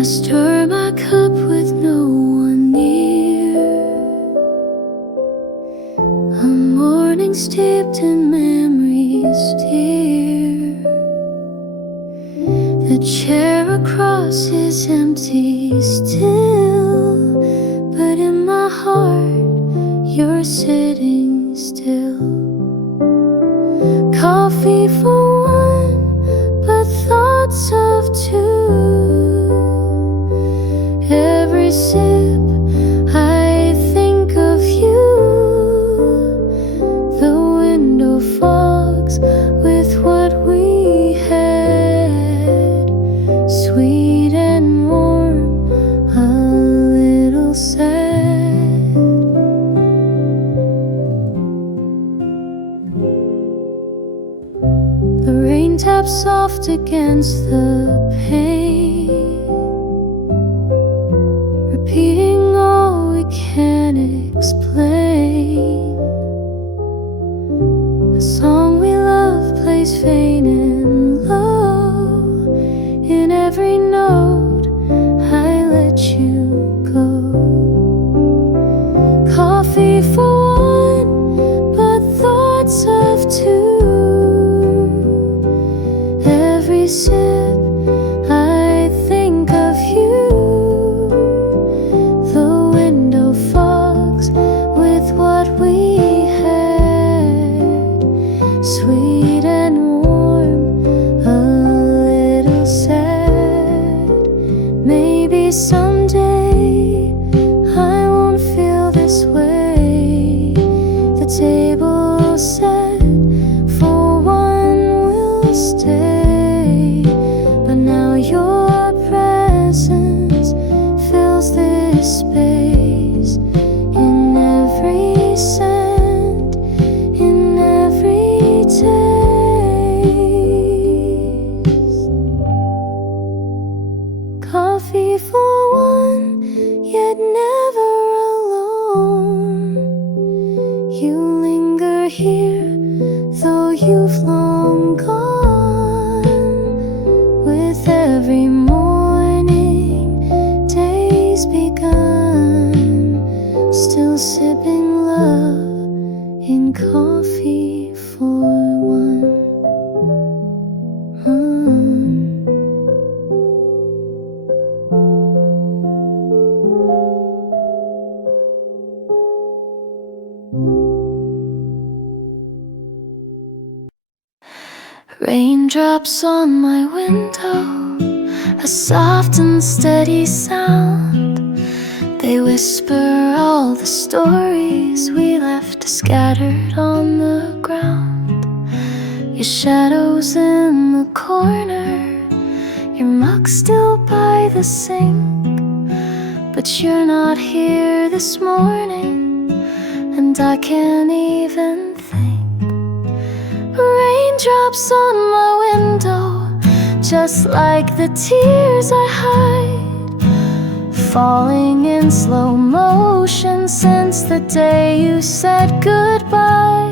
I stir my cup with no one near, a morning steeped in memories dear. The chair across is empty still, but in my heart you're sitting still. Coffee for one, but thoughts of two. Every sip I think of you. The window fogs with what we had, sweet and warm, a little sad. The rain taps soft against the pane, repeating all we can't explain. A song we love plays faint and low. In every note I let you go. Coffee for one, but thoughts of two. Every sip I think of you. The window fogs with what we had, sweet and warm, a little sad. Maybe someday I won't feel this way. The table set for one will stay, but now your presence fills this space. In every scent, in every taste. Coffee for one, yet never alone. You linger here, though you've long gone. With every morning, day's begun. Still sipping love in coffee for one. Raindrops on my window, a soft and steady sound. They whisper all the stories we left scattered on the ground. Your shadow's in the corner, your mug still by the sink. But you're not here this morning, and I can't even think. Raindrops on my window, just like the tears I hide, falling in slow motion since the day you said goodbye.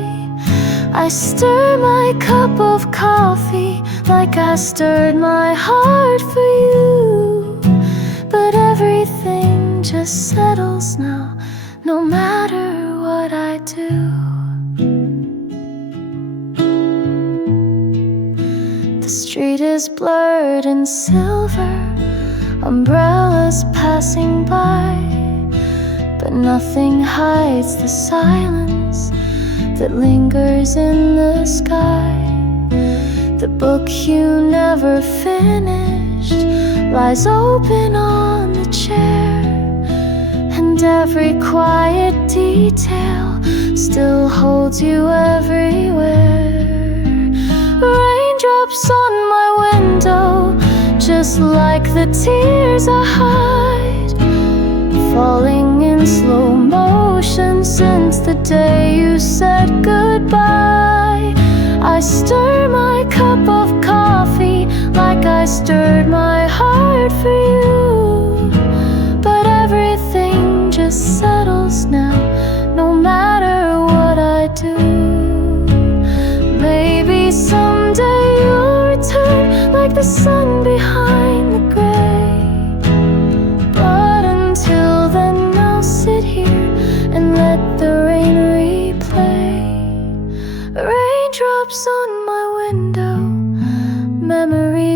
I stir my cup of coffee like I stirred my heart for you, but everything just settles now, no matter what I do. The street is blurred in silver, umbrellas passing by, but nothing hides the silence that lingers in the sky. The book you never finished lies open on the chair, and every quiet detail still holds you everywhere. Raindrops on my window, just like the tears I hide, falling in slow motion since the day you said goodbye. I stir my cup of coffee like I stirred my heart for you, but everything just settles now, no matter what I do. Maybe someday you'll return like the sun behind the gray,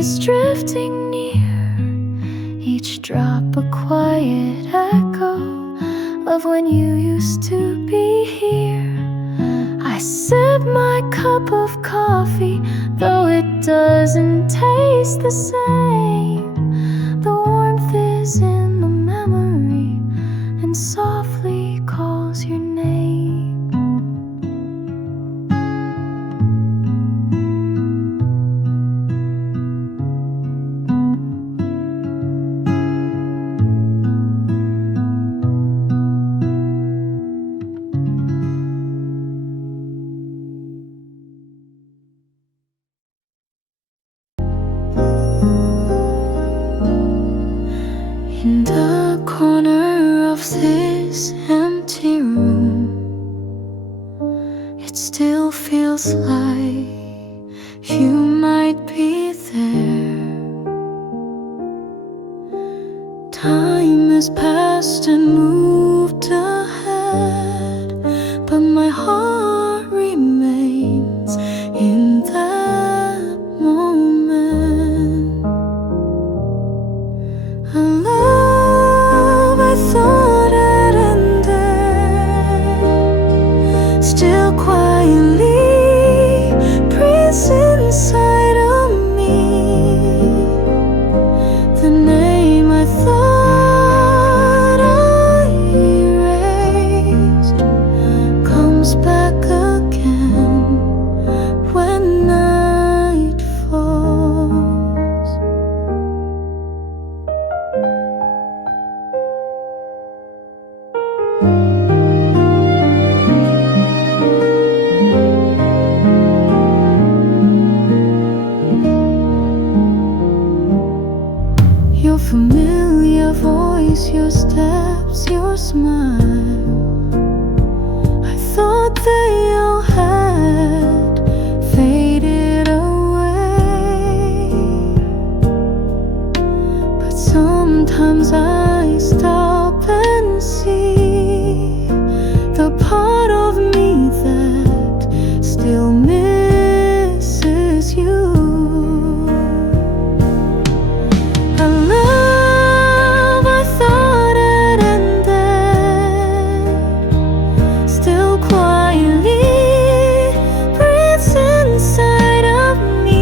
memories drifting near, each drop a quiet echo of when you used to be here. I sip my cup of coffee, though it doesn't taste the same. The warmth is in the memory and softly calls your name. In the corner of this empty room, it still feels like you might be there. Time has passed and moved ahead, but my heart remains in that moment. A love I thought had ended still quietly breathes inside of me. The name I thought I erased comes back again when night falls. Your familiar voice, your steps, your smile, I thought they all had faded away. But sometimes I stop and see the part of me that still misses you. A love I thought had ended still quietly breathes inside of me.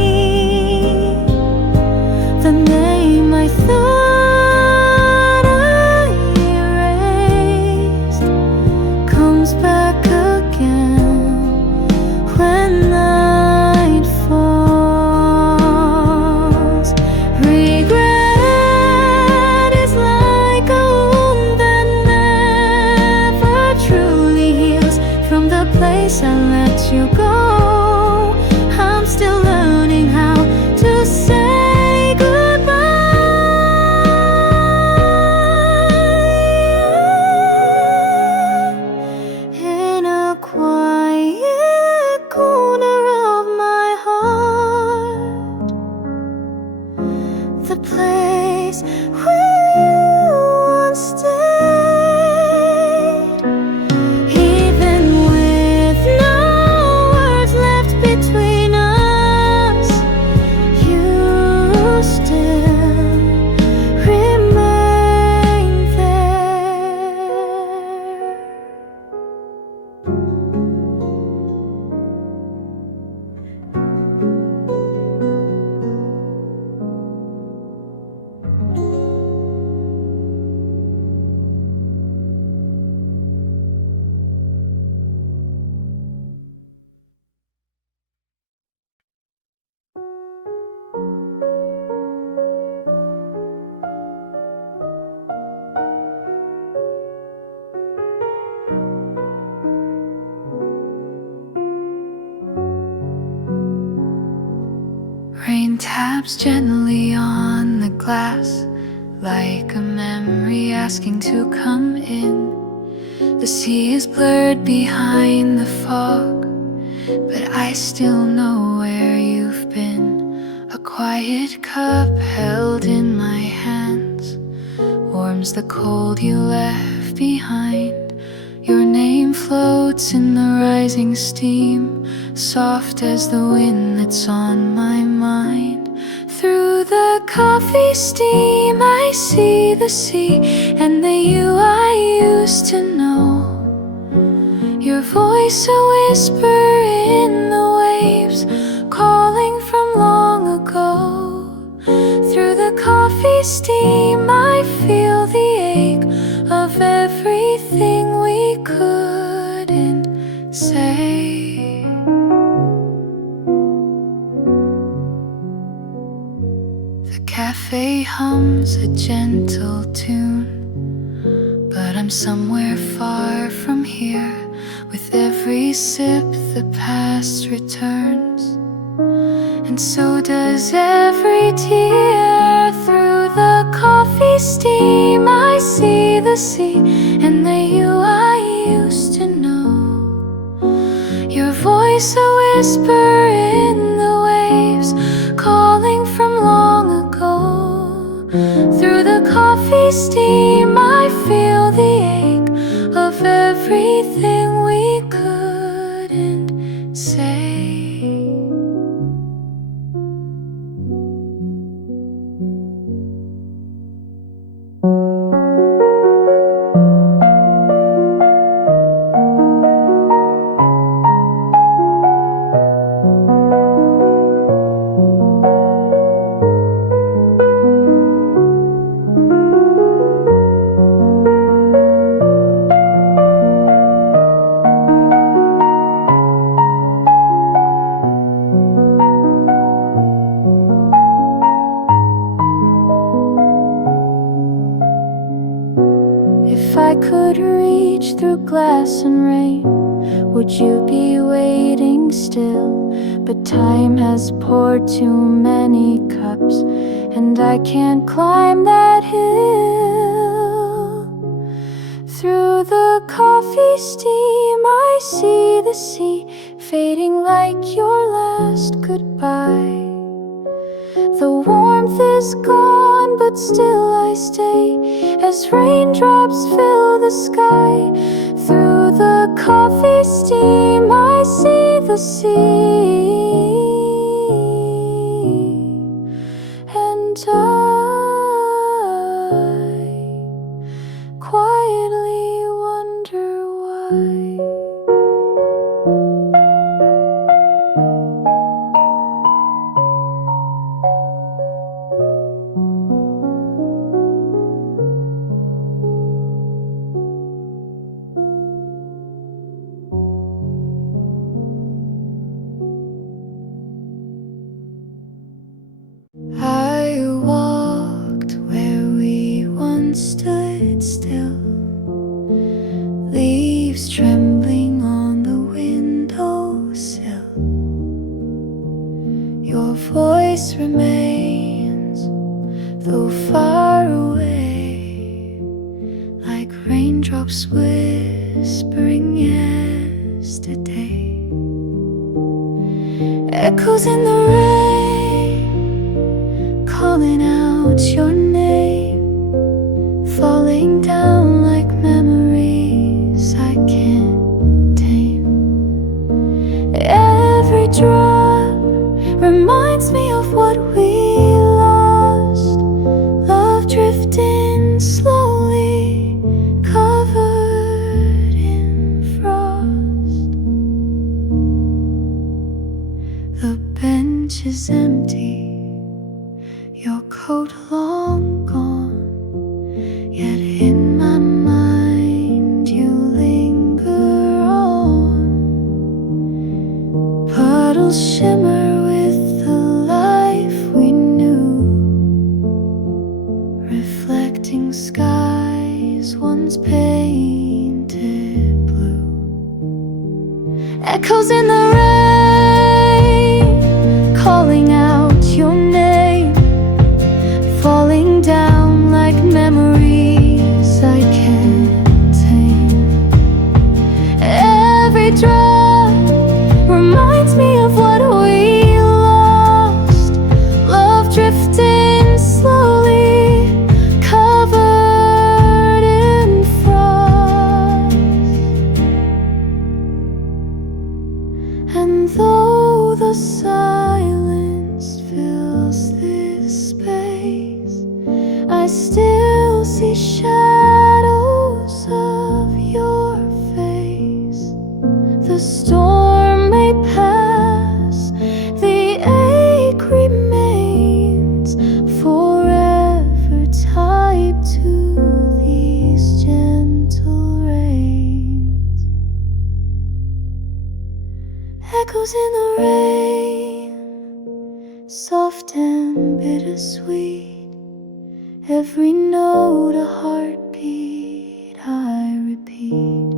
The name I thought I erased comes back again when night falls. Regret is like a wound that never truly heals. From the place I let you go, I'm still learning how to say goodbye. In a quiet corner of my heart, the place where you once stayed. Even with no words left between us, you still remain there. Rain taps gently on the glass, like a memory asking to come in. The sea is blurred behind the fog, but I still know where you've been. A quiet cup held in my hands warms the cold you left behind. Your name floats in the rising steam, soft as the wind that's on my mind. Through the coffee steam I see the sea and the you I used to know. Your voice a whisper in the waves, calling from long ago. Through the coffee steam I feel the ache of everything we couldn't say. The cafe hums a gentle tune, but I'm somewhere far from here. With every sip the past returns, and so does every tear. Through the coffee steam I see the sea and the you I used to know. Your voice a whisper in the waves, calling from long ago. Through the coffee steam I feel the ache of everything we couldn't say. If I could reach through glass and rain, would you be waiting still? But time has poured too many cups, and I can't climb that hill. Through the coffee steam I see the sea, fading like your last goodbye. The warmth is gone, but still I stay as raindrops fill the sky. Through the coffee steam I see the sea, and I quietly wonder why. I walked where we once stood still, leaves trembling on the windowsill. Your voice remains, though far away, like raindrops whispering yesterday. Echoes in the rain, calling out your name, falling down like memories I can't tame. Every drop reminds me of what we lost, love drifting slowly, covered in frost. The bench is empty, your coat long gone, yet in my mind you linger on. Puddles shimmer with the life we knew, reflecting skies once painted blue. Echoes in the rain, calling out your name, falling down like memories I can't tame. Every drop reminds me of what we lost, love drifting slowly, covered in frost. And though the silence fills this space, echoes in the rain, soft and bittersweet. Every note a heartbeat I repeat.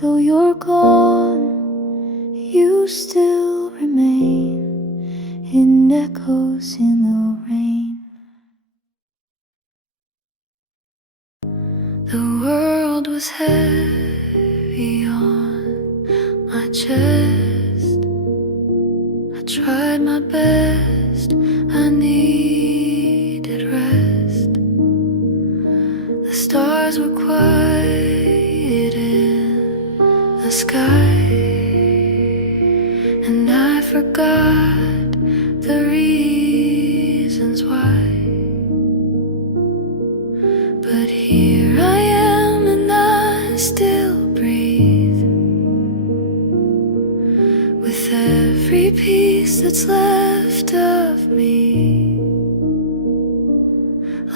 Though you're gone, you still remain in echoes in the rain. The world was heavy on my chest. I tried my best, I needed rest. The stars were quiet in the sky, and I forgot the reasons why. But here I am and I still breathe, with every piece that's left of me.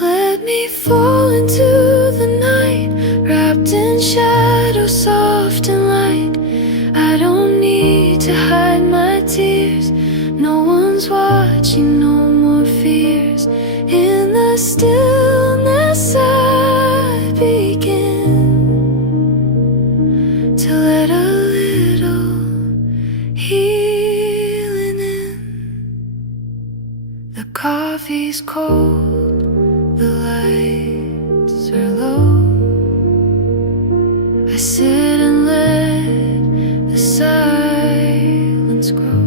Let me fall into the night, wrapped in shadows soft and light. I don't need to hide my tears, no one's watching, no more fears. In the stillness I begin to let a little healing in. The coffee's cold, the lights are low. I sit and let the silence grow.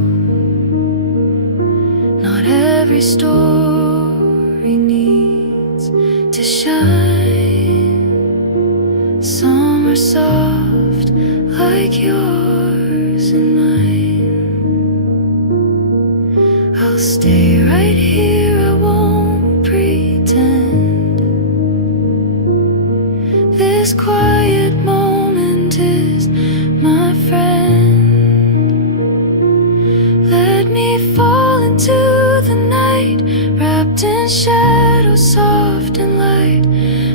Not every story needs to shine. Some are soft like yours and mine. I'll stay right here, I won't pretend. This quiet moment is my friend. Let me fall into the night, wrapped in shadows soft and light.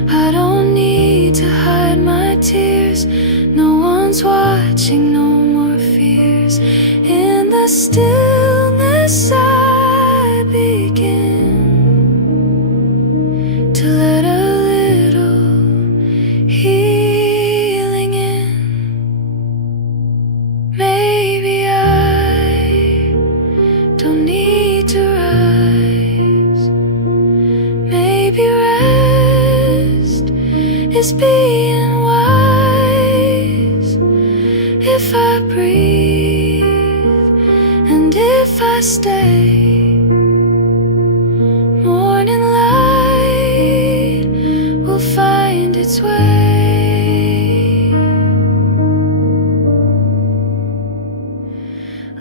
I don't need to hide my tears, no one's watching, no more fears. In the stillness I begin to let a little healing in. Maybe I don't need to rise. Maybe rest is being wise. If I breathe and if I stay, morning light will find its way.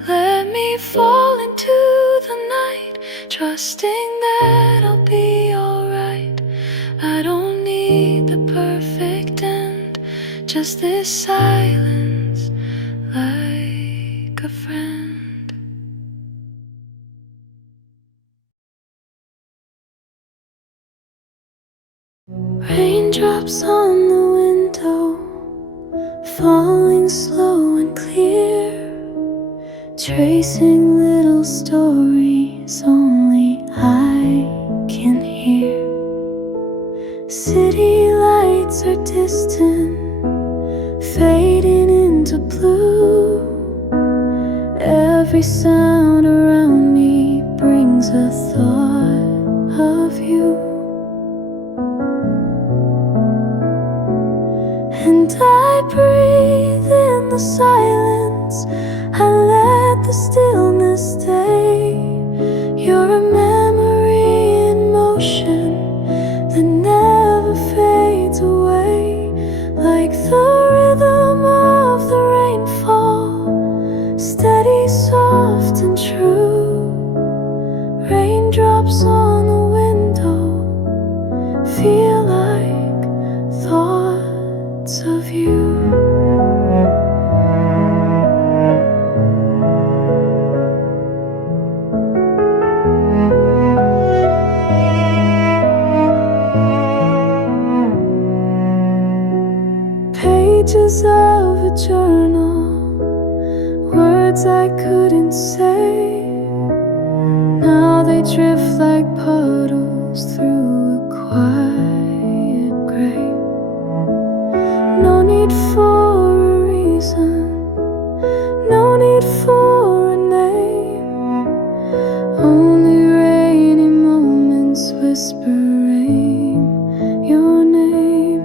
Let me fall into the night, trusting that I'll be alright. I don't need the perfect end, just this silence like a friend. Raindrops on the window, falling slow and clear, tracing little stories only I can hear. City lights are distant, fading into blue. Every sound around me brings a thought of you. And I breathe in the silence, I let the stillness stay. You're a memory in motion that never fades away, like the rhythm of the rainfall, steady, soft and true. Raindrops on the window feel like thoughts of you. Pages of a journal words I couldn't say. Now they drift like puddles through a quiet gray. No need for a reason, no need for a name. Only rainy moments whispering your name.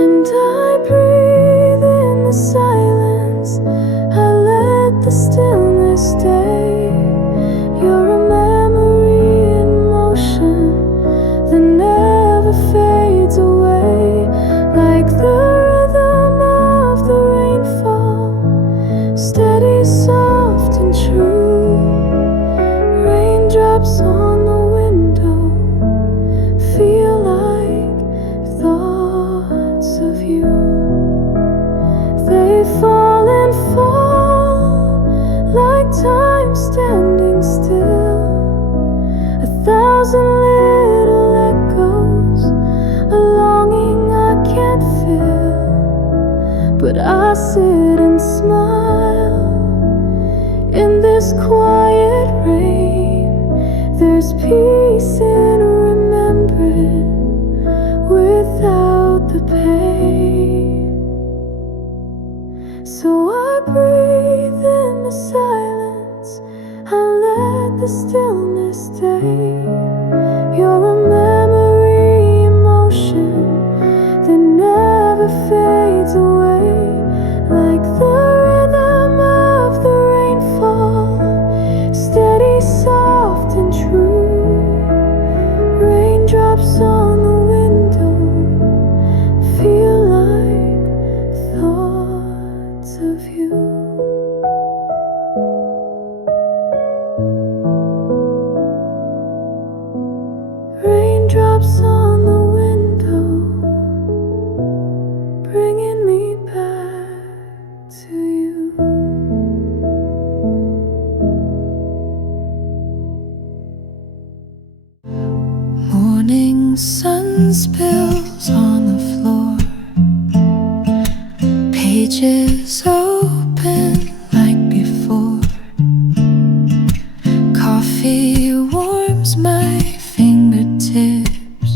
And I breathe in the silence, I let the stillness stay. You're a memory in motion that never fades away. Like the rhythm of the rainfall, steady, soft and true. Raindrops on the window feel like thoughts of you. They fall and fall like time standing still. 1,000 little echoes, a longing I can't feel. But I sit and smile in this quiet rain. There's peace in remembering without the pain. So I breathe in the silence, I let the stillness stay. You're a memory in motion that never fades away. Like the rhythm of the rainfall, steady, soft and true. Raindrops on the window feel like thoughts of you. Raindrops on the window, bringing me back to you. Morning sun spills on the floor, pages open like before. Coffee warms my fingertips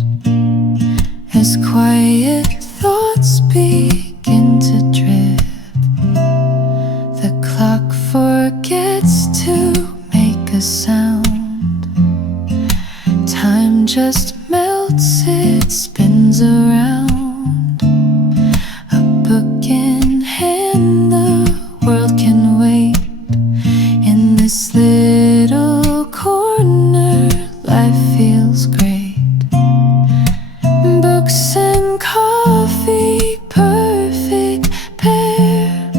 as quiet thoughts begin to drip. The clock forgets to make a sound. Time just melts, it spins around. A book in hand, the world can wait. In this little corner, life feels great. Books and coffee, perfect pair.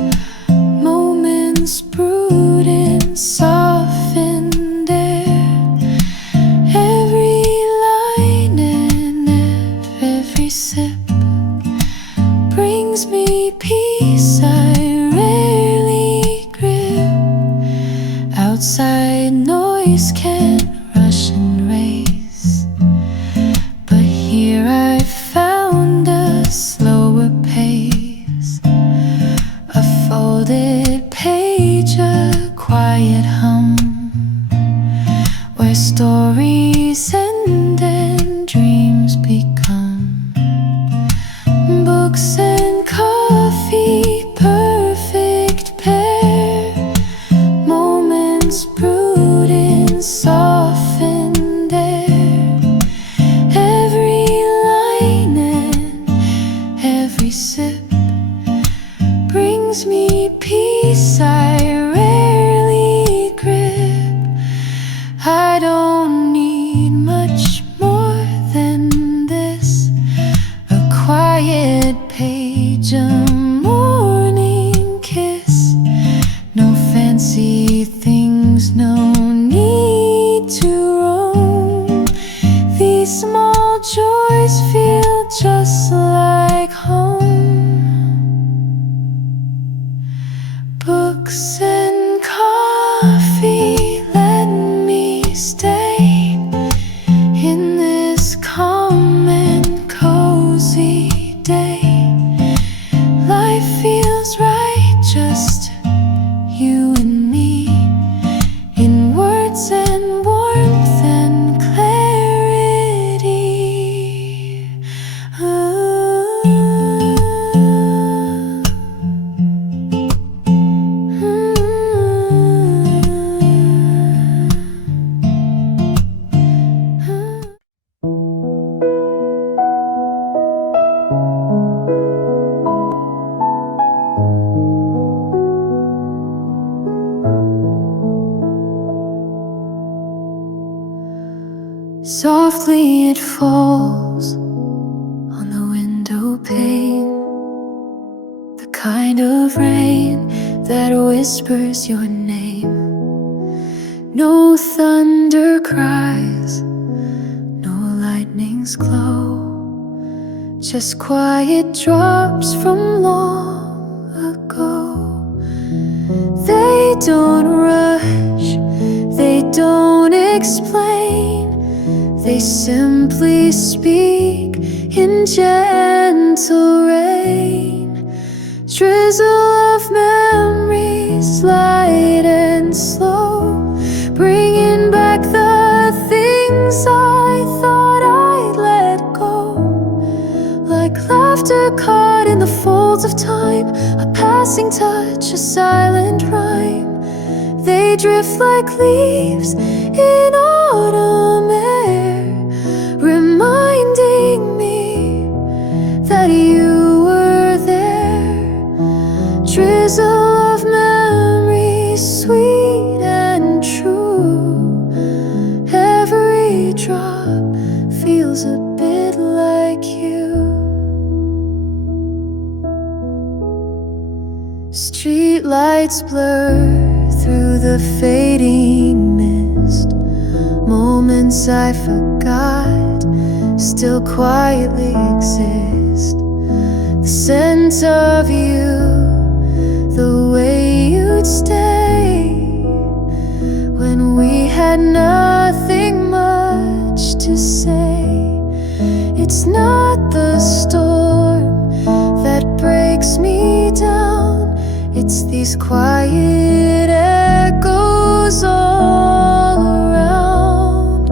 Moments brewed in softened air. Every line and every sip brings me peace I rarely grip. Outside noise can rush and race, but here I found a slower pace. A folded page, a quiet hum, where stories end and dreams become. Books and coffee, perfect pair. Moments brewed in softened air. Every line and every sip brings me peace I rarely grip. I don't need much more than this. A quiet page, a morning kiss. No fancy things, no need Softly it falls on the window pane, the kind of rain that whispers your name. No thunder cries, no lightning's glow, just quiet drops from long ago. They don't rush, they don't explain, they simply speak in gentle rain. Drizzle of memories, light and slow, bringing back the things I thought I'd let go. Like laughter caught in the folds of time, a passing touch, a silent rhyme. They drift like leaves in autumn air, reminding me that you were there. Drizzle of memories, sweet and true. Every drop feels a bit like you. Street lights blur through the fading mist. Moments I forgot still quietly exist. The scent of you, the way you'd stay when we had nothing much to say. It's not the storm that breaks me down, it's these quiet echoes all around.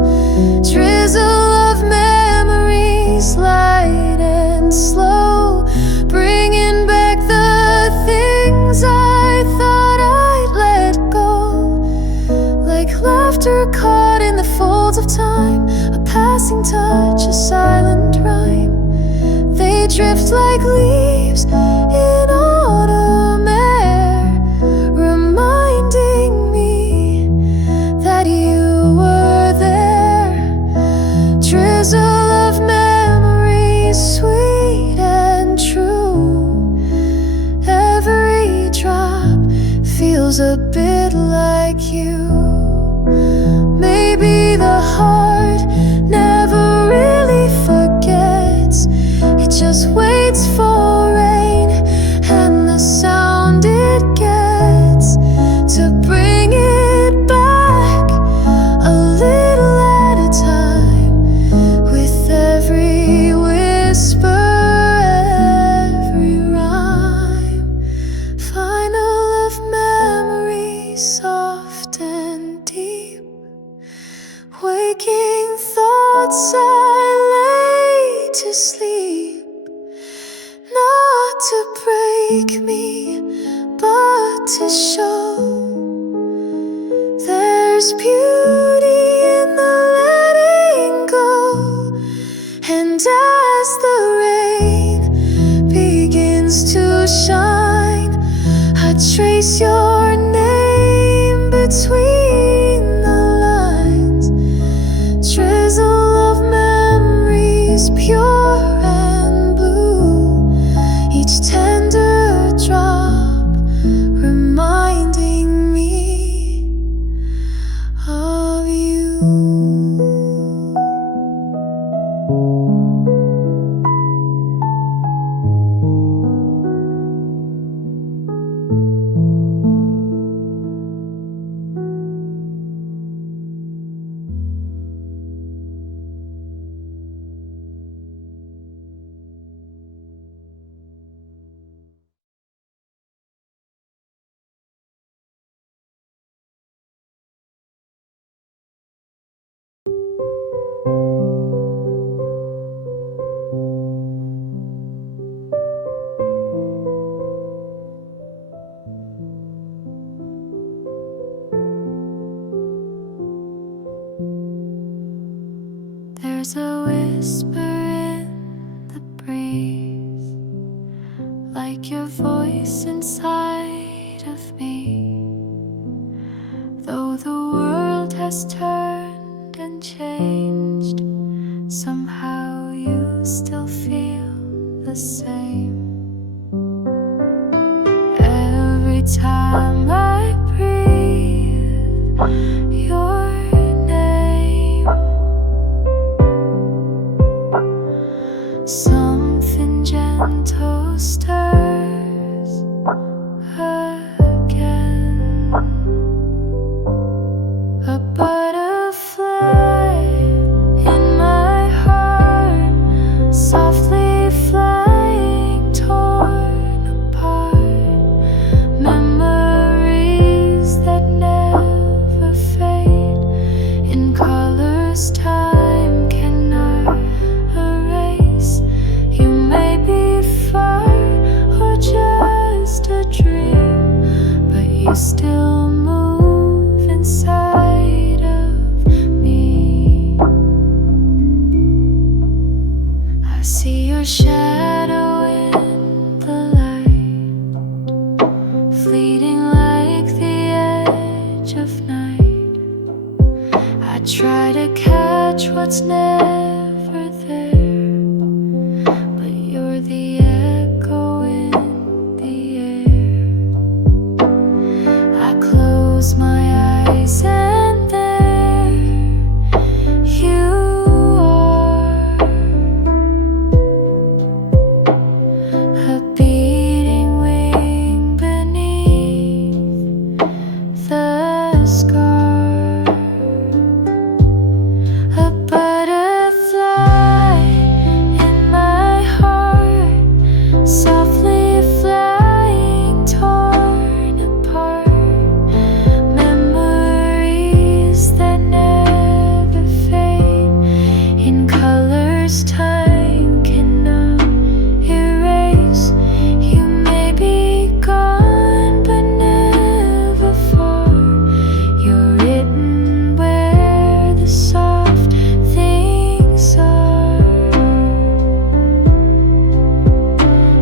Drizzle of memories, light and slow, bringing back the things I thought I'd let go. Like laughter caught in the folds of time, a passing touch, a silent rhyme. They drift like leaves in autumn air, reminding me that you were there. Drizzle of memories, sweet and true. Every drop feels a bit like you. Maybe the heart never really forgets, it just waits for rain and the sound it gets to bring it back a little at a time, with every whisper, every rhyme. Final of memories, soft and deep, waking thoughts I lay to sleep. Not to break me, but to show there's beauty in the letting go. And as the rain begins to shine, I trace your name between the lines. Drizzle of memories, pure and blue, each tender drop reminding me of you. There's a whisper in the breeze, like your voice inside of me. Though the world has turned and changed, the same. Every time I breathe your name, something gentle stirs again. A butterfly in my heart, softly flying, torn apart. Memories that never fade, in colors time cannot erase. You may be far or just a dream, but you still move inside of me. I see your shadow in the light, fleeting like the edge of night. I try to catch what's never there, but you're the echo in the air. I close my eyes and there you are, a beating wing beneath the scar. A butterfly in my heart, softly flying, torn apart. Memories that never fade, in colors time cannot erase. You may be gone, but never far. You're written where the soft things are.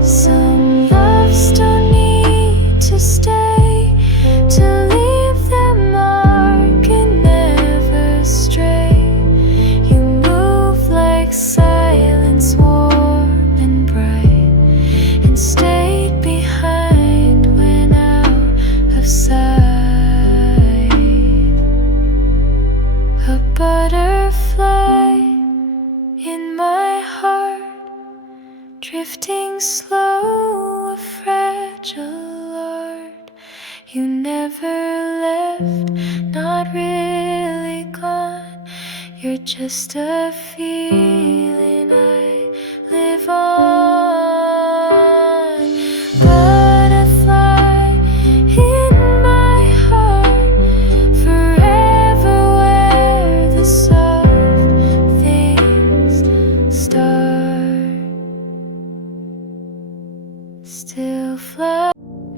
Some loves don't need to stay, to leave their mark and never stray. You move like silence, warm and bright, and stayed behind when out of sight. A butterfly in my heart, drifting slow, a fragile art. You never left, not really gone. You're just a feeling I live on. Butterfly in my heart, forever where the soft things start. Still fly.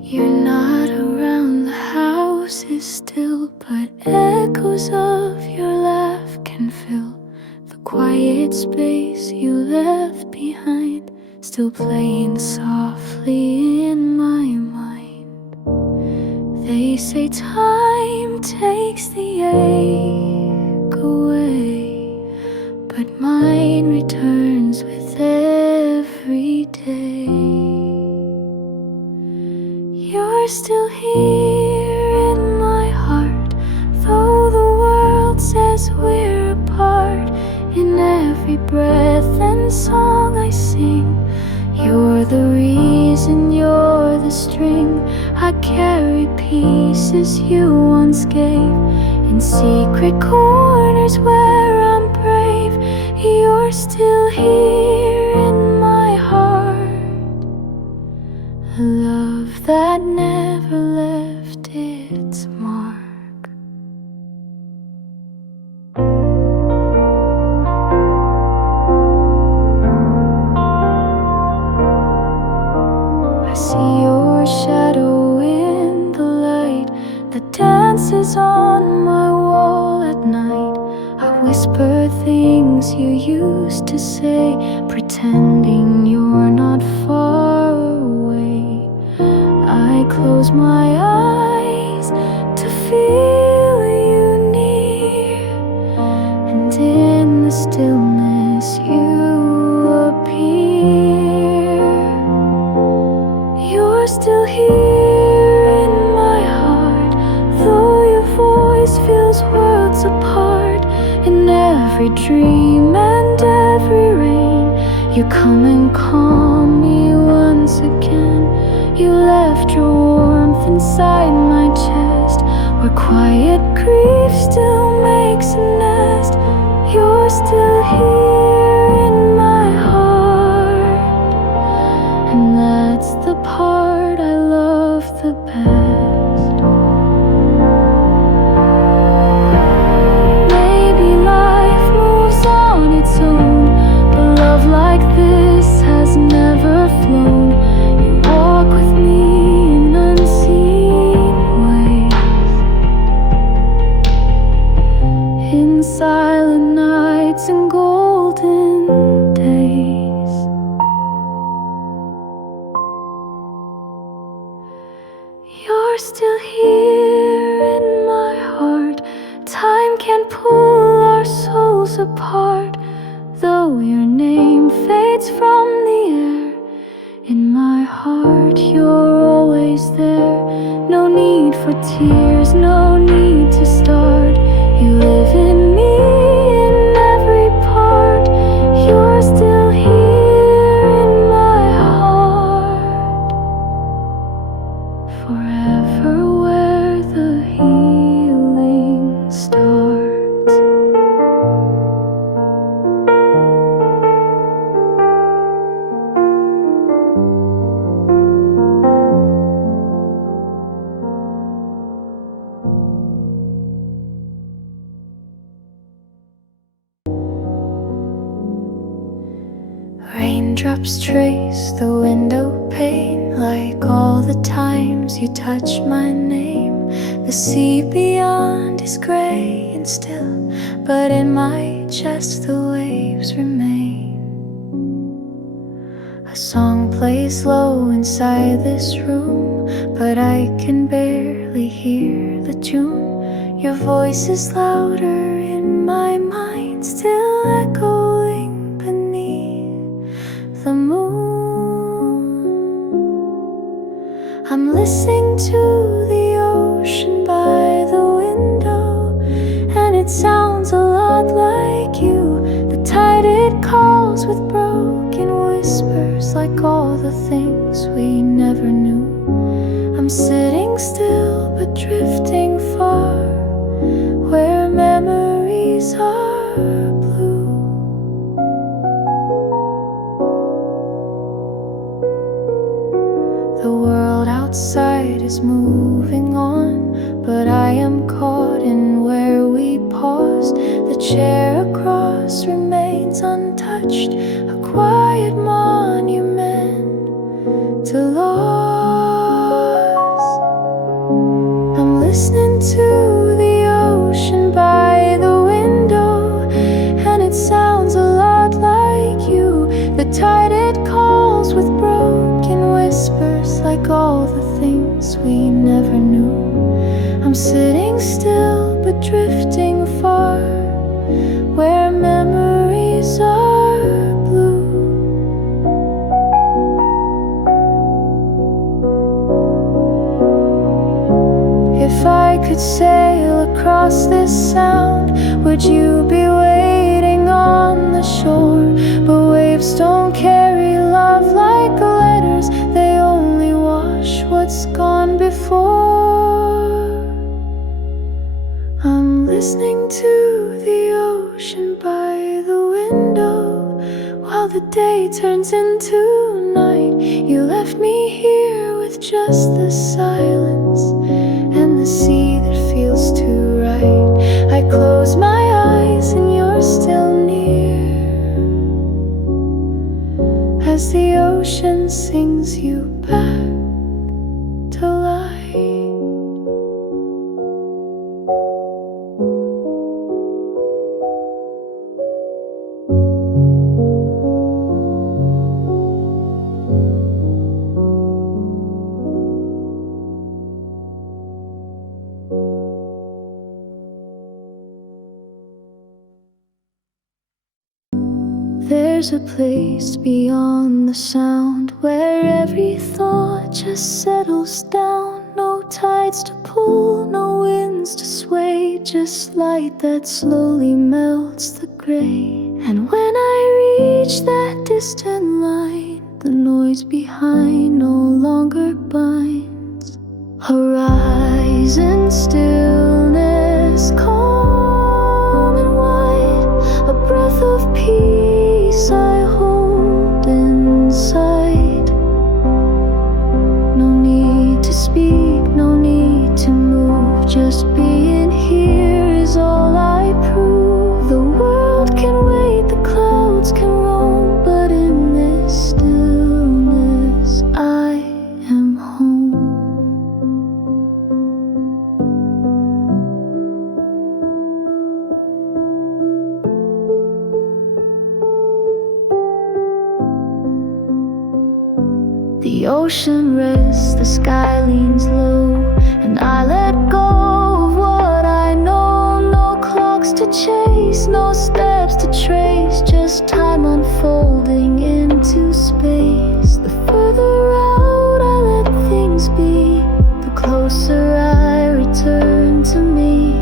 You're not around, the house is still, but echoes of your laugh can fill the quiet space you left behind, still playing softly in my mind. They say time takes the ache away, but mine returns with every day. You're still here in my heart, though the world says we're apart. In every breath and song I sing, you're the reason, you're the string. I carry pieces you once gave, in secret corners where I'm brave. You're still here in my heart, a love that never left its mark. I see your shadow in the light that dances on my wall at night. I whisper things you used to say, pretending you're not far away. I close my eyes to feel you near, and in the stillness you appear. us worlds apart. In every dream and every rain, you come and calm me once again. You left your warmth inside my chest, where quiet grief still makes a nest. You're still here in my heart, and that's the part I love the best. Maybe life moves on its own, but love like this has never flown. You walk with me in unseen ways, in silent nights and golden days. You're still here in my heart. Time can't pull our souls apart, though your name fades from the air. In my heart you're always there. No need for tears, no need to start. You live in me in every part. You're still here in my heart, forever where the healing starts. Raindrops trace the window pane, like all the times you touched my name. The sea beyond is gray and still, but in my chest the waves remain. A song plays low inside this room, but I can barely hear the tune. Your voice is louder in my mind, still echoing beneath the moon. I'm listening to the ocean by the window, and it sounds a lot like you. The tide, it calls with broken whispers, like all the things we never knew. I'm sitting still but drifting far, where memories are blue. The world outside is moving on, but I am caught in where we paused. The chair across remains untouched, a quiet monument to loss. I'm listening to the ocean by the window, and it sounds a lot like you. The tide, it calls with broken whispers, like all the things we never knew. I'm sitting still but drifting far, where memories are blue. If I could sail across this sound, would you be waiting on the shore? But waves don't carry love like letters, they only wash what's gone before. I'm listening to the ocean by the window, while the day turns into night. You left me here with just the silence and the sea that feels too right. I close my eyes and you're still near, as the ocean sings you back to life. There's a place beyond the sound, where every thought just settles down. No tides to pull, no wind begins to sway, just light that slowly melts the gray. And when I reach that distant line, the noise behind no longer binds. Horizon stillness, calm and wide, a breath of peace I hold inside. No need to speak, no need to move, just being here is all I prove. The world can wait, the clouds can roam, but in this stillness I am home. The ocean rests, the sky leans low, and I let go of what I know. No clocks to chase, no steps to trace, just time unfolding into space. The further out I let things be, the closer I return to me.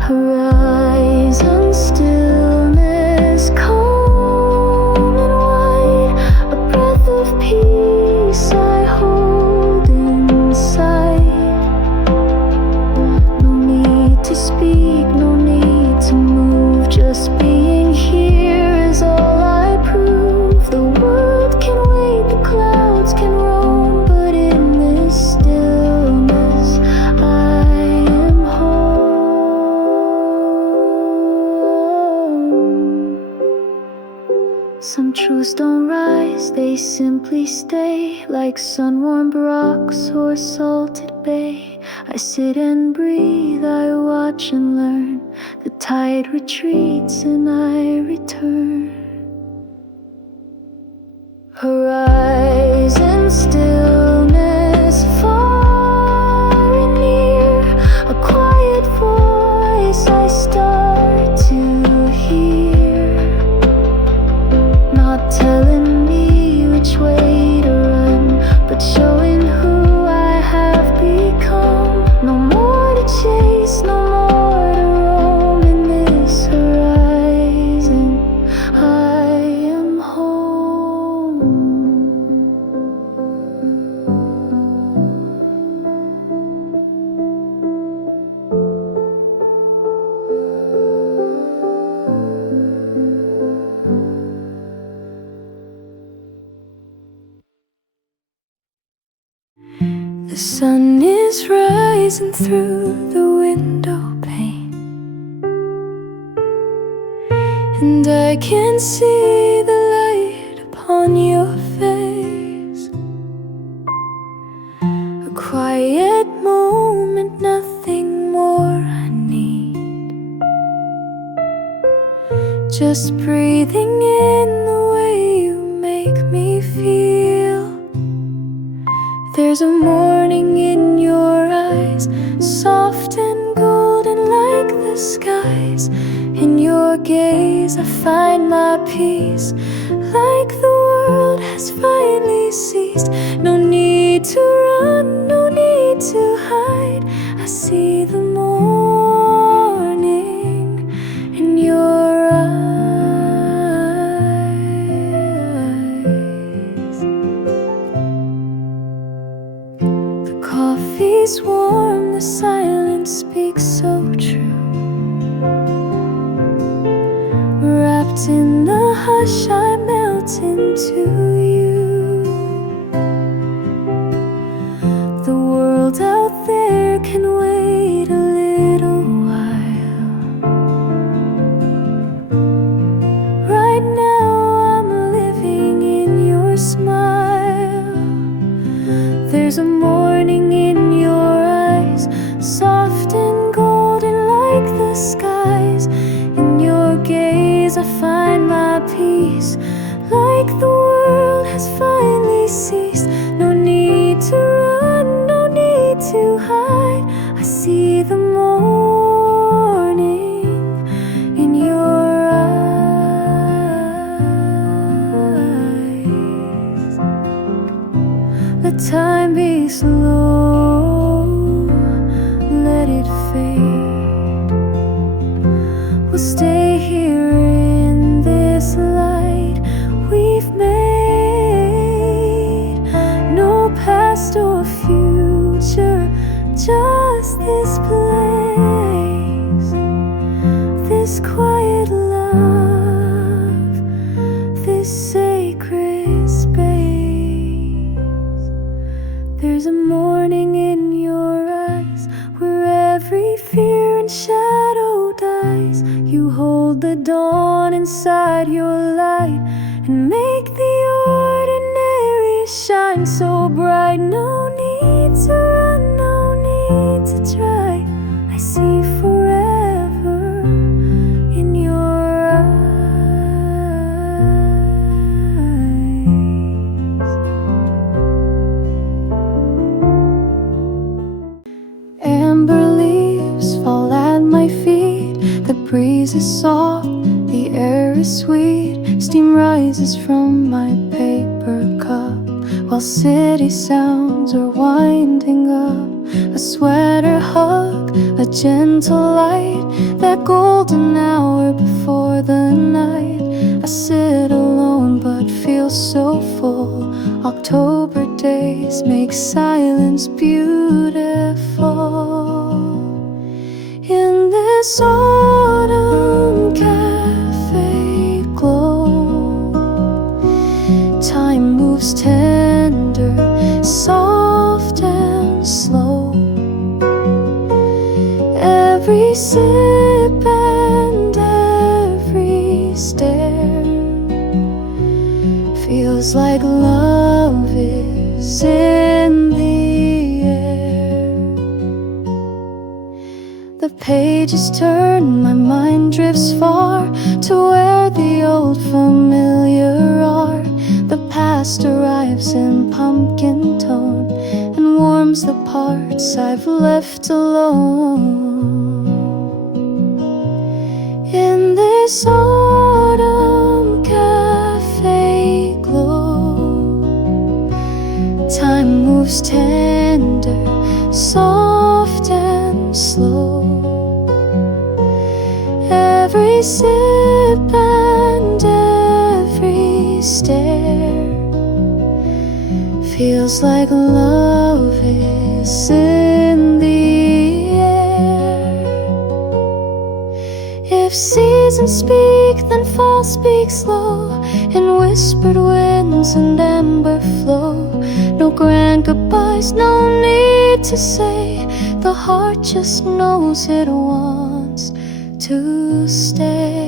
Horizon stillness, calm and wide, a breath of peace I hold inside. No need to speak, no need to move, just being here is all I prove. The world can wait, the clouds can roam, but in this stillness I am home. Some truths don't rise, they simply stay, like sun-warmed rocks or salted bay. I sit and breathe, I watch and learn. The tide retreats and I return. Horizon stillness, far and near, a quiet voice I start to hear, not telling me which way to run, but showing who I have become. No more to chase, no more to roam in this horizon. I am home. The sun is rising through the window pane, and I can see the light upon your face. A quiet moment, nothing more I need, just breathing in the way you make me feel. There's a morning in your eyes, soft and golden like the skies. In your gaze I find my peace, like the world has finally ceased. No need to run, no need to hide, I see the morning in your eyes. The coffee's warm, the silence speaks so true. Wrapped in the hush, I melt into you. The world out there can wait a little while. Right now I'm living in your smile. There's a morning in your eyes, soft and golden like the skies. In your gaze I find my peace, like the world has finally ceased. No need to run, no need to hide, I see the morning in your eyes. Let time be slow, let it fade. we'll stay here in this light we've made. No past or future, just this place, this quiet love, this sacred space. There's a morning in your eyes where every fear and shadow dies. You hold the dawn inside your light and make the ordinary shine so bright. No need to run, no need to try. I see forever in your eyes. Amber leaves fall at my feet. The breeze is soft, the air is sweet. Steam rises from my paper cup while city sounds are winding up. A sweater hug, a gentle light, that golden hour before the night. I sit alone but feel so full. October days make silence beautiful. In this autumn cafe glow, time moves tender, soft and slow. Every sip and every stare feels like love is in the air. The pages turn, my mind drifts far to where the old familiar are. The past arrives in pumpkin tone and warms the parts I've left alone. In this autumn cafe glow, time moves tender, soft and slow. Every sip and every stare feels like love is in the air. If seasons speak, then fall speaks low, in whispered winds and amber flow. No grand goodbyes, no need to say. The heart just knows it wants to stay.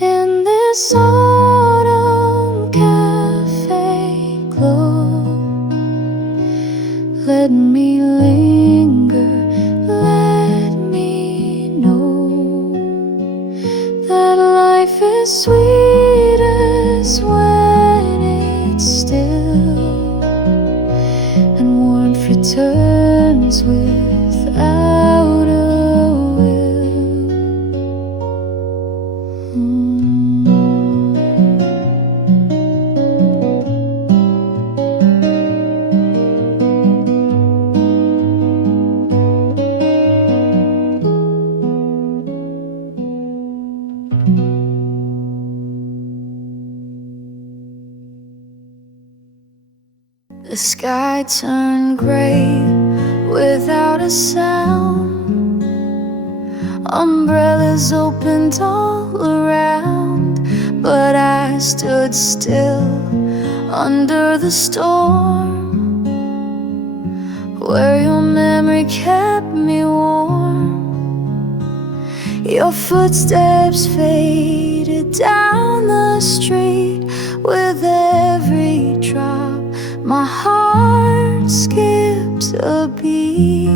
In this autumn cafe glow, let me linger, let me know that life is sweetest when it's still, and warmth returns without a will. The sky turned gray without a sound. Umbrellas opened all around, but I stood still under the storm, where your memory kept me warm. Your footsteps faded down the street with every drop. My heart skipped a beat.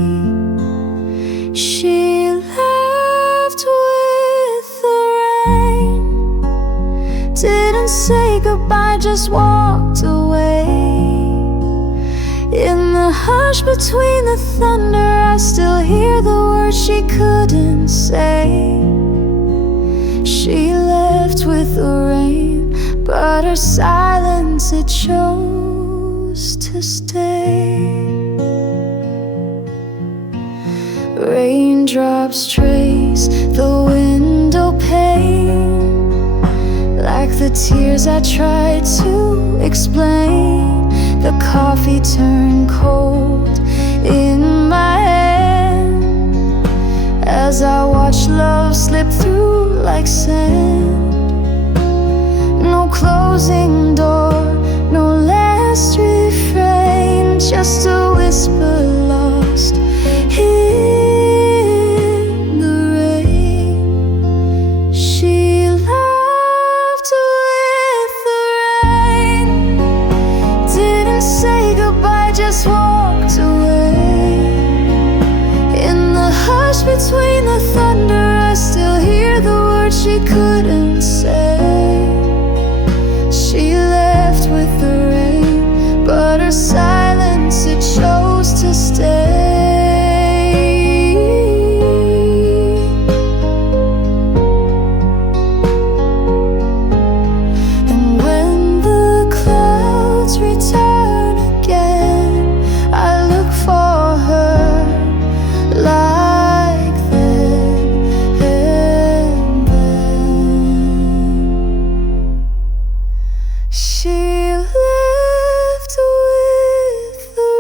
She left with the rain, didn't say goodbye, just walked away. In the hush between the thunder, I still hear the words she couldn't say. She left with the rain, but her silence, it chose to stay. Raindrops trace the window pane, like the tears I tried to explain. The coffee turned cold in my hand as I watched love slip through like sand. No closing door, no last refrain, just a whisper lost in the rain. She laughed with the rain, didn't say goodbye, just walked away. In the hush between the thunder, I still hear the words she couldn't say. She left with the rain, but her silence, it chose to stay. And when the clouds return again, I look for her like then and then. She left with the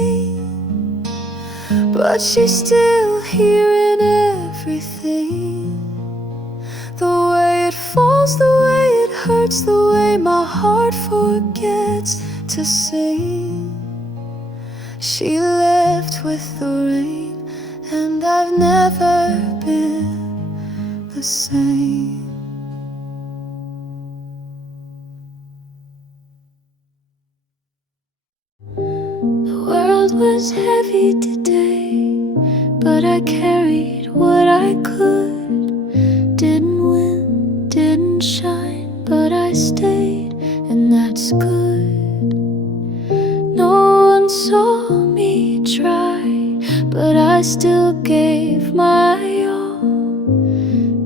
rain, but she's still here in everything. The way it falls, the way it hurts, the way my heart forgets to sing. She left with the rain, and I've never been the same. The world was heavy today, but I carried what I could. Didn't win, didn't shine, but I stayed, and that's good. No one saw me try, but I still gave my all.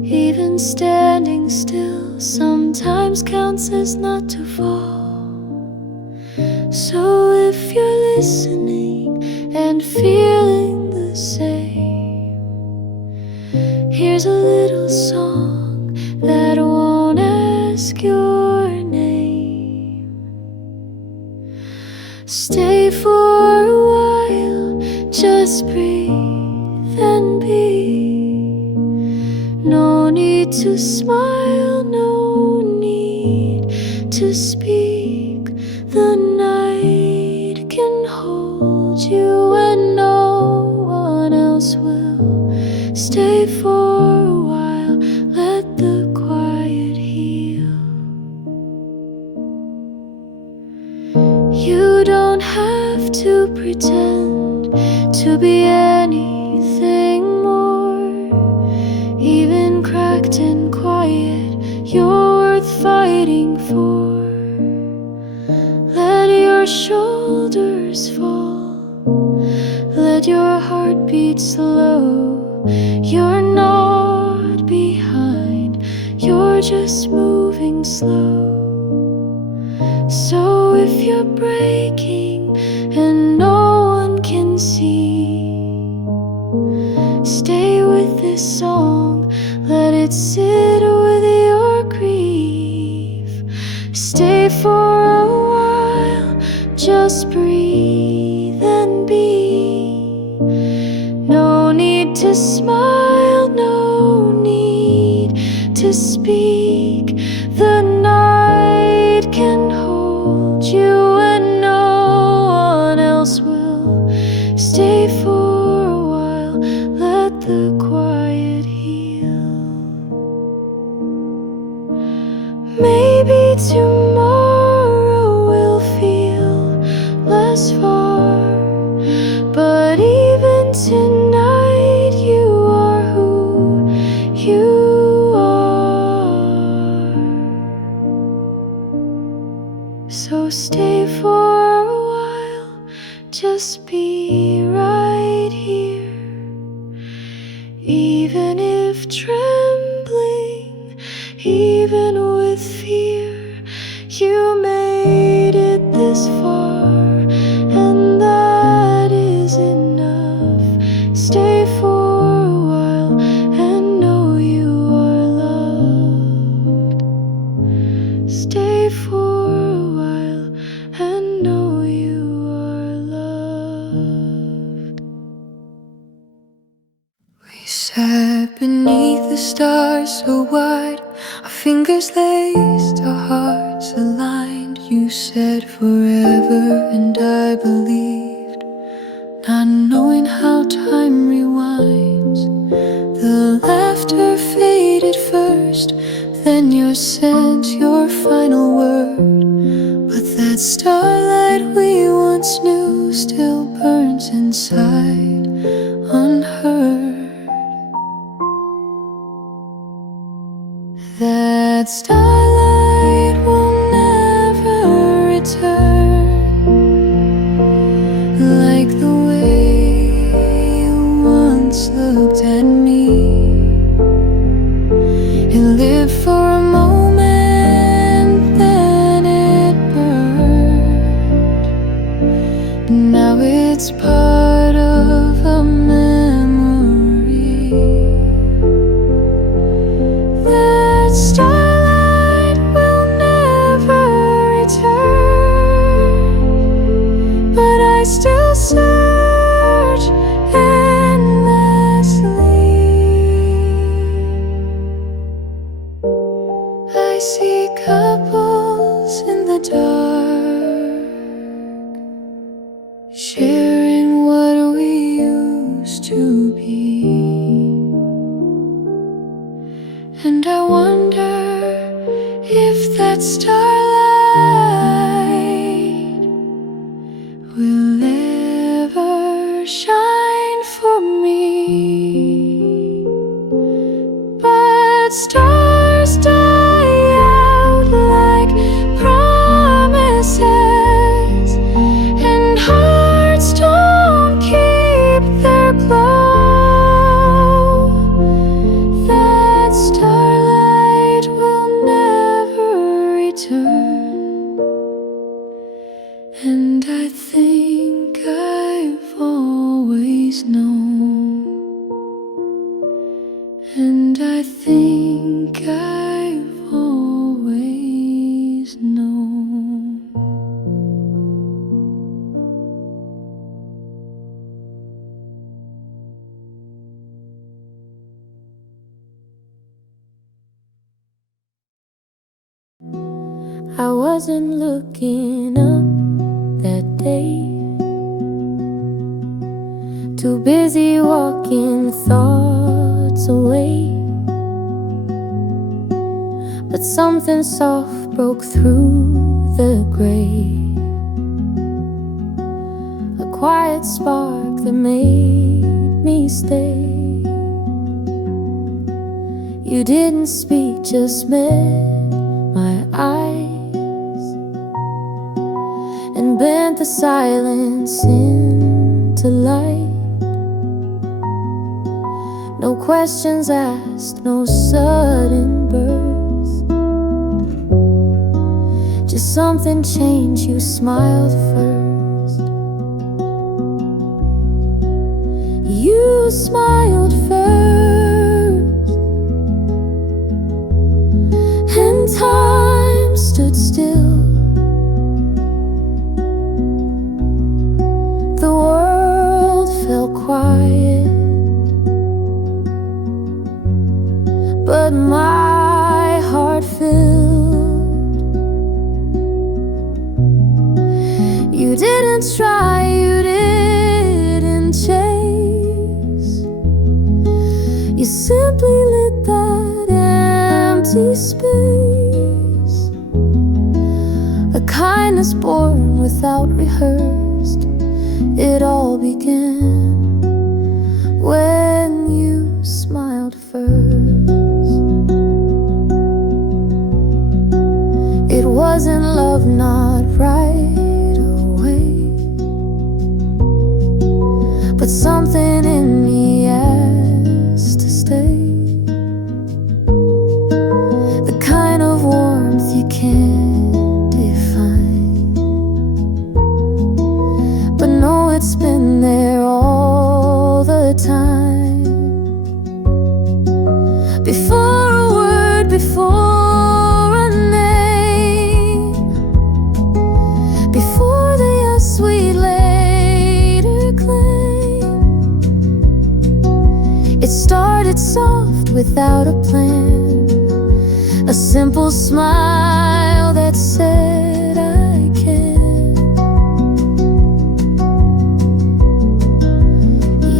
Even standing still sometimes counts as not to fall. So if you're listening and feeling the same, here's a little song that won't ask your name. Stay for a while, just breathe and be. No need to smile, no need to speak. The night can hold you and no one else will. Stay for a while, let the quiet heal. You don't have to pretend to be anything more. Even cracked and quiet, you're worth fighting for. Let your shoulders fall, let your heart beat slow. You're not behind, you're just moving slow. So if you're breaking and no one can see, stay with this song, let it sit with your grief. Stay for a while, just breathe and be. No need to smile, no need to speak. The night can hold you and no one else will. Stay for a while, let the quiet heal. Maybe tomorrow will feel less far, but even tonight you are who you are. So stay for a while, just be right here. Even if trembling, even with fear, you made it this far, and that is enough. Stay for Sat beneath the stars so wide, our fingers laced, our hearts aligned. You said forever and I believed, not knowing how time rewinds. The laughter faded first, then your scent, your final word. But that starlight we once knew still burns inside, unheard. That starlight will never return, like the way you once looked at me. It lived for a moment, then it burned. Now it's part of a memory. That starlight will never return, but I still search endlessly. I see couples in the dark, sharing what we used to be. And I wonder if that starlight will ever shine for me. But stars die out like promises, and hearts don't keep their glow. That starlight will never return, and I think I've always known, and I think I've always known. I wasn't looking up that day, too busy walking thoughts away. But something soft broke through the gray, a quiet spark that made me stay. You didn't speak, just met my eyes and bent the silence into light. No questions asked, no sudden birth, just something changed. You smiled first. You smiled first, and time stood still. The world fell quiet, but my heart filled. You didn't try, you didn't chase, you simply lit that empty space. A kindness born without rehearsed. It all began when you smiled first. It wasn't love, not right away, but something in me asked to stay. The kind of warmth you can't define, but know it's been there all the time. Before a word, before a name, It started soft without a plan, a simple smile that said I can.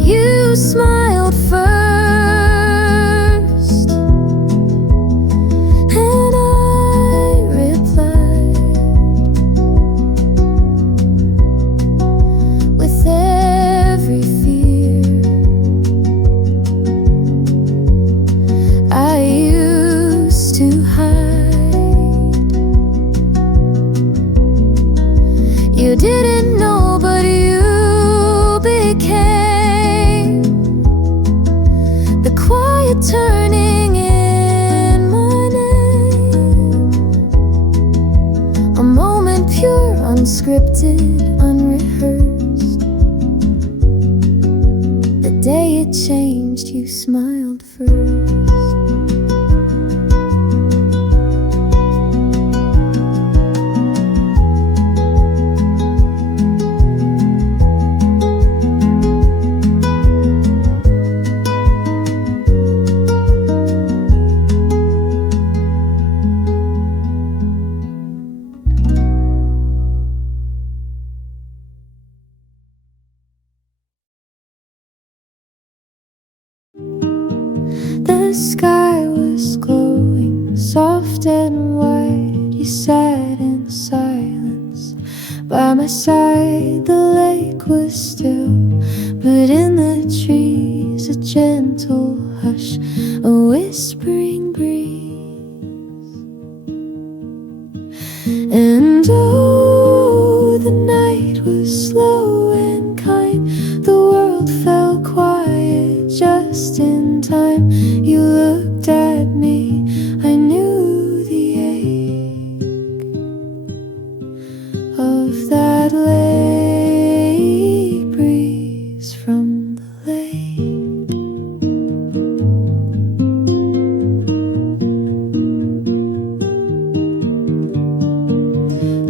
You smiled first, and I replied with every fear I used to hide. You didn't know, but you became the quiet turning in my name. A moment pure, unscripted, unrehearsed. The day it changed, you smiled first. The sky was glowing, soft and white. You sat in silence by my side. The lake was still, but in the trees a gentle hush, a whispering breeze. And oh, the night was slow and kind. The world fell quiet just in time. You looked at me, I knew the ache of that lake breeze from the lake.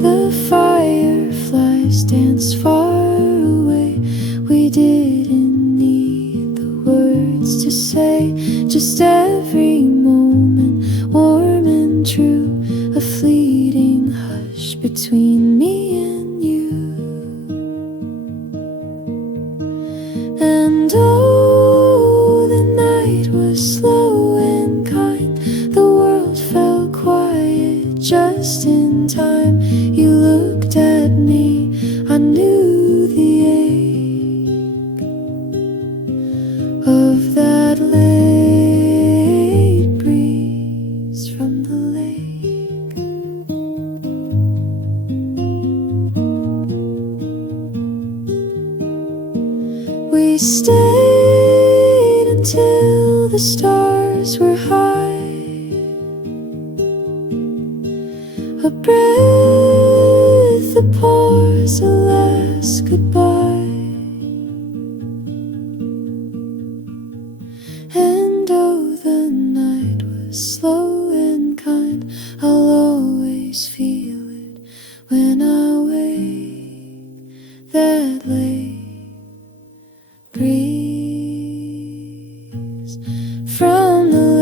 The fireflies danced far away. We didn't need the words to say, just every moment warm and true, a fleeting hush between me and you. And oh, the night was slow and kind. The world fell quiet just in time. You looked at me, I knew the ache of that late breeze from the lake. We stayed until the stars were high, a breath, a pause, a last goodbye. And oh, the night was slow and kind. I'll always feel it when I wake. That lake breeze from the lake.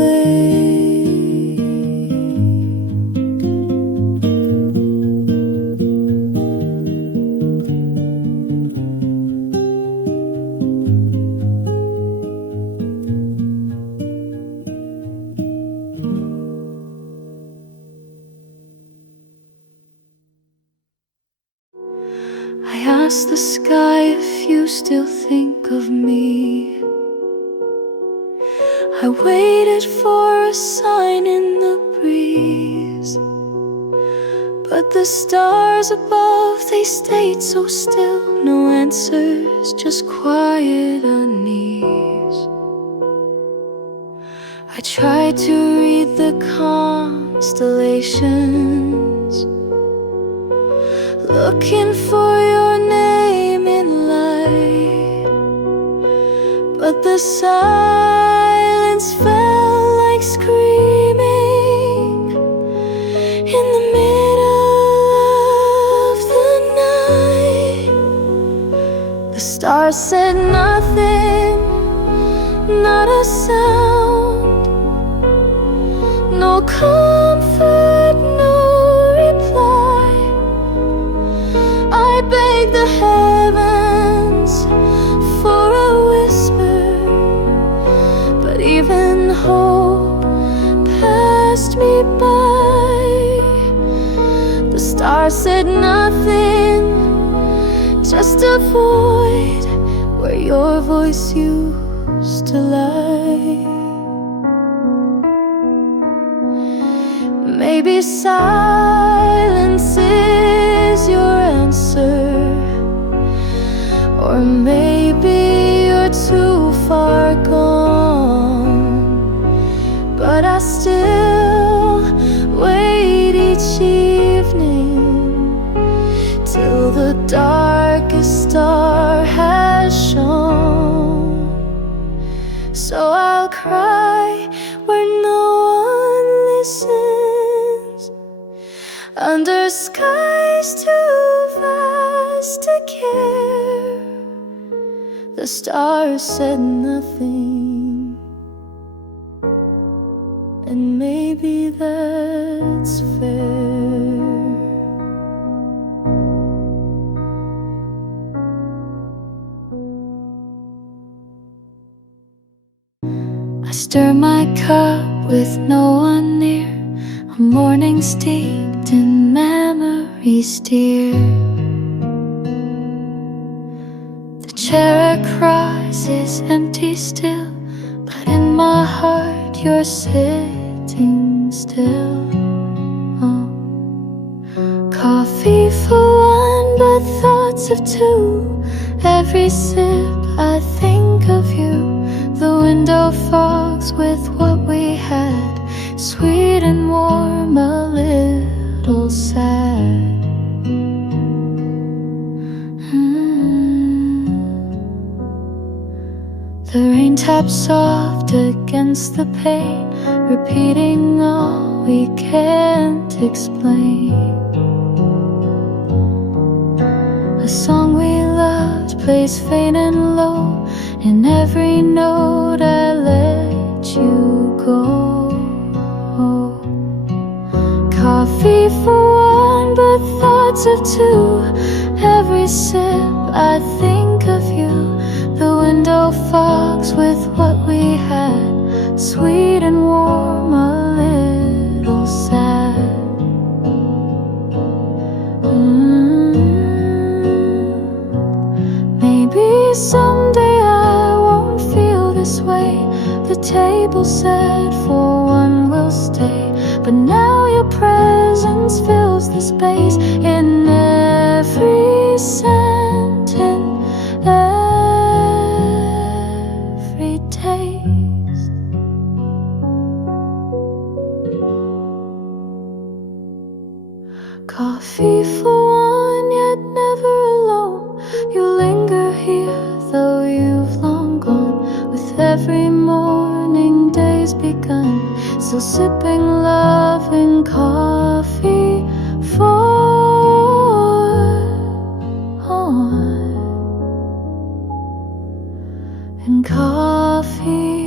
I asked the sky if you still think of me. I waited for a sign in the breeze, but the stars above, they stayed so still. No answers, just quiet unease. I tried to read the constellations, looking for your name in light, but the silence felt like screaming in the middle of the night. The stars said nothing, not a sound, no comfort, no reply. I beg the heavens for a whisper, but even hope passed me by. The stars said nothing, just a void where your voice used to lie. Maybe silence is your answer, or maybe you're too far gone. But I still wait each evening till the darkest star has shone. So I'll cry where no one listens, under skies too vast to care. The stars said nothing, and maybe that's fair. I stir my cup with no one near, a morning steeped in memories dear. The chair across is empty still, but in my heart you're sitting still. Oh. Coffee for one, but thoughts of two. Every sip I think of you. The window fogs with what we had, sweet and warm, a little sad. The rain taps soft against the pane, repeating all we can't explain. A song we loved plays faint and low, in every note I let you go. Coffee for one, but thoughts of two. Every sip I think of you. The window fogs with what we had, sweet and warm, a little sad. Maybe someday I won't feel this way. The table set for one will stay, but now your presence fills the space in every scent, in every taste. Coffee for one, yet never alone. You linger here, though you've long gone. With every morning day's begun, still sipping love and coffee for one, and coffee